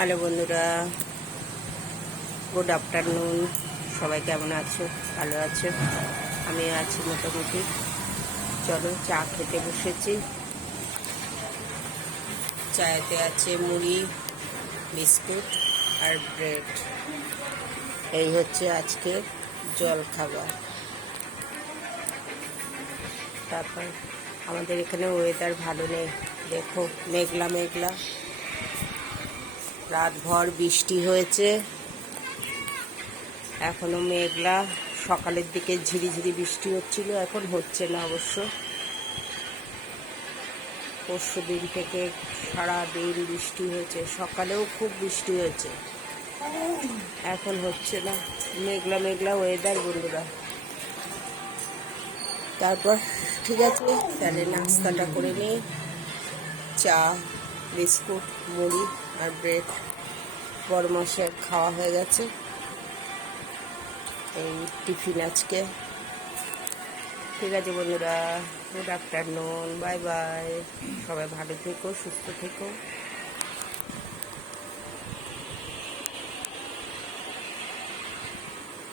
Hello বন্ধুরা, good afternoon. সবাই কেমন আছো? ভালো আছো? আমি আছি মোটামুটি। চলো, চা খেতে বসেছি। চায়েতে আছে মুড়ি, বিস্কুট আর ব্রেড। এই হচ্ছে আজকে জল খাবার। তারপর আমাদের এখানে ওয়েদার ভালো নেই, দেখো মেঘলা মেঘলা। রাতভর বৃষ্টি হয়েছে, এখনো মেঘলা। সকালের দিকে ঝিরিঝিরি বৃষ্টি হচ্ছিল, এখন হচ্ছে না অবশ্য। পরশু দিন থেকে সারা দিন বৃষ্টি হয়েছে, সকালেও খুব বৃষ্টি হয়েছে, এখন হচ্ছে না। মেঘলা মেঘলা ওয়েদার বন্ধুরা। তারপর ঠিক আছে, তাহলে নাস্তাটা করে নিই। চা, বিস্কুট, মুড়ি আর ব্রেড বড় মশাই খাওয়া হয়ে গেছে। এই টিফিন আজকে। ঠিক আছে বন্ধুরা, গুড আফটারনুন, বাই বাই। সবাই ভালো থেকো, সুস্থ থেকো।